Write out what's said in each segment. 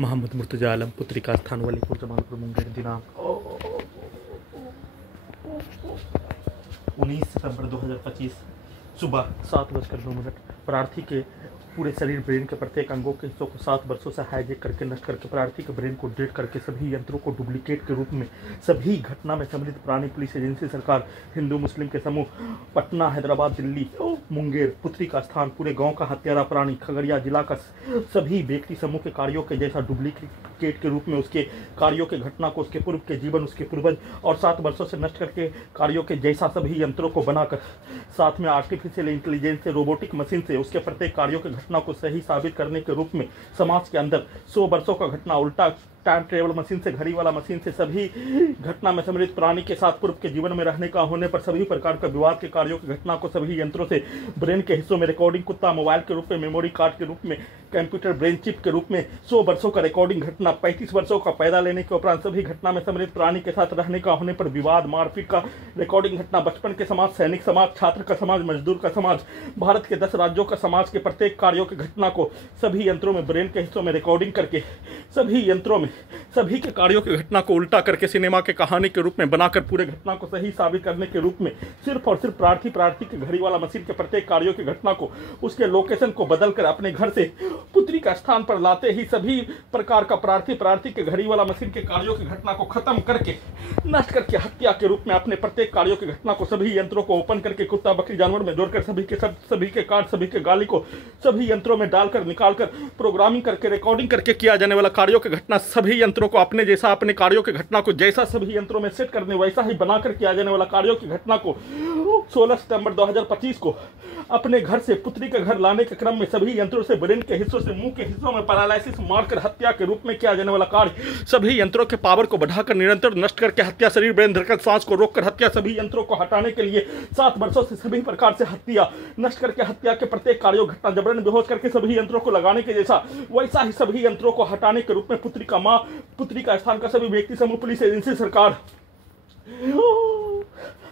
मोहम्मद मुर्तजा आलम, पुत्री का स्थान वलीपुर, जमालपुर, मुंगेर। दिनांक 19 सितंबर 2025 सुबह 7:09। प्रार्थी के पूरे शरीर, ब्रेन के प्रत्येक अंगों के हिस्सों को 7 वर्षों से हाईजैक करके नष्ट करके प्रार्थी के ब्रेन को डेट करके सभी यंत्रों को डुप्लीकेट के रूप में सभी घटना में सम्मिलित पुरानी पुलिस एजेंसी, सरकार, हिंदू मुस्लिम के समूह, पटना, हैदराबाद, दिल्ली, मुंगेर, पुत्री का स्थान, पूरे गांव का हत्यारा प्राणी, खगड़िया जिला का सभी व्यक्ति समूह के कार्यों के जैसा डुप्लीकेट के रूप में उसके कार्यों के घटना को, उसके पूर्व के जीवन, उसके पूर्वज और 7 वर्षों से नष्ट करके कार्यों के जैसा सभी यंत्रों को बनाकर साथ में आर्टिफिशियल इंटेलिजेंस से, रोबोटिक मशीन से उसके प्रत्येक कार्यों के घटना को सही साबित करने के रूप में समाज के अंदर 100 वर्षों का घटना उल्टा टाइम ट्रेवल मशीन से, घड़ी वाला मशीन से सभी घटना में सम्मिलित प्राणी के साथ पूर्व के जीवन में रहने का होने पर सभी प्रकार का विवाद के कार्यों की घटना को सभी यंत्रों से ब्रेन के हिस्सों में रिकॉर्डिंग, कुत्ता मोबाइल के रूप में, मेमोरी कार्ड के रूप में, कंप्यूटर ब्रेन चिप के रूप में 100 वर्षों का रिकॉर्डिंग घटना, 35 वर्षों का पैदा लेने के उपरांत सभी घटना में सम्मिलित प्राणी के साथ रहने का होने पर विवाद, मारपीट का रिकॉर्डिंग घटना, बचपन के समाज, सैनिक समाज, छात्र का समाज, मजदूर का समाज, भारत के 10 राज्यों का समाज के प्रत्येक कार्यों की घटना को सभी यंत्रों में ब्रेन के हिस्सों में रिकॉर्डिंग करके सभी यंत्रों में सभी के कार्यों की घटना को उल्टा करके सिनेमा के कहानी के रूप में बनाकर पूरे घटना को सही साबित करने के रूप में सिर्फ और सिर्फ प्रार्थी के घड़ी वाला मशीन के प्रत्येक कार्यों की घटना को उसके लोकेशन को बदलकर अपने घर से पुत्री का स्थान पर लाते ही सभी प्रकार का प्रार्थी के घड़ी वाला मशीन के कार्यों की घटना को खत्म करके नष्ट करके हत्या के रूप में अपने प्रत्येक कार्यों की घटना को सभी यंत्रों को ओपन करके कुत्ता बकरी जानवर में जोड़कर सभी के कार्ड, सभी के गाली को सभी यंत्रों में डालकर निकालकर प्रोग्रामिंग करके रिकॉर्डिंग करके किया जाने वाला कार्यों की घटना सभी यंत्रों को अपने जैसा, अपने कार्यों की घटना को जैसा सभी यंत्रों में सेट करने वैसा ही बनाकर किया जाने वाला कार्यों की घटना को 16 सितंबर 2025 को अपने घर से पुत्री के घर लाने के क्रम में सभी यंत्रों से ब्रेन के हिस्सों से मुंह के हिस्सों में पैरालिसिस मारकर हत्या के रूप में किया जाने वाला कार्य सभी यंत्रों के पावर को बढ़ाकर निरंतर नष्ट करके हत्या, शरीर, ब्रेन, धड़कन, सांस को रोककर हत्या, सभी यंत्रों को हटाने के लिए 7 वर्षों से सभी प्रकार से हत्या नष्ट करके हत्या के प्रत्येक कार्यों घटना जबरन बेहोश करके सभी यंत्रों को लगाने के जैसा वैसा ही सभी यंत्रों को हटाने के रूप में पुत्री का मां, पुत्री का स्थान का सभी व्यक्ति समूह, पुलिस एजेंसी, सरकार,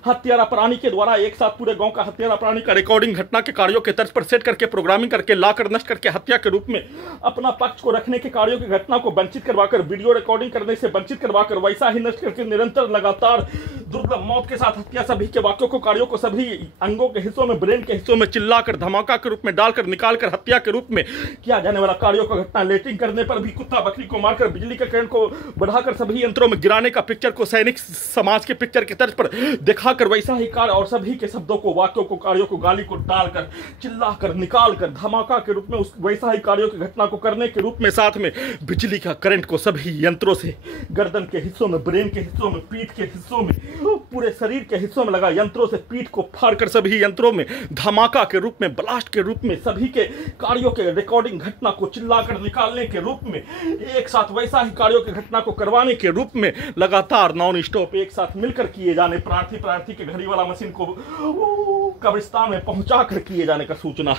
हत्यारा प्राणी के द्वारा एक साथ पूरे गांव का हत्यारा प्राणी का रिकॉर्डिंग घटना के कार्यों के तर्ज पर सेट करके प्रोग्रामिंग करके लाकर नष्ट करके हत्या के रूप में अपना पक्ष को रखने के कार्यों की घटना को वंचित करवाकर वीडियो रिकॉर्डिंग करने से वंचित करवाकर वैसा ही नष्ट करके निरंतर लगातार दुर्लभ मौत के साथ हत्या, सभी के वाक्यों को, कार्यों को सभी अंगों के हिस्सों में, ब्रेन के हिस्सों में चिल्लाकर धमाका के रूप में डालकर निकालकर हत्या के रूप में किया जाने वाला कार्यों का घटना, लेटिंग करने पर भी कुत्ता बकरी को मारकर बिजली के करंट को बढ़ाकर सभी यंत्रों में गिराने का पिक्चर को सैनिक समाज के पिक्चर के तर्ज पर दिखाकर वैसा ही कार्य और सभी के शब्दों को, वाक्यों को, कार्यों को, गाली को डालकर चिल्लाकर निकालकर धमाका के रूप में उस वैसा ही कार्यों की घटना को करने के रूप में साथ में बिजली का करंट को सभी यंत्रों से गर्दन के हिस्सों में, ब्रेन के हिस्सों में, पीठ के हिस्सों में, पूरे शरीर के हिस्सों में लगा यंत्रों से पीठ को फाड़कर सभी यंत्रों में धमाका के रूप में, ब्लास्ट के रूप में सभी के कार्यों के रिकॉर्डिंग घटना को चिल्लाकर निकालने के रूप में एक साथ वैसा ही कार्यों की घटना को करवाने के रूप में लगातार नॉन स्टॉप एक साथ मिलकर किए जाने प्रार्थी के घड़ी वाला मशीन को कब्रिस्तान में पहुंचा कर किए जाने का सूचना।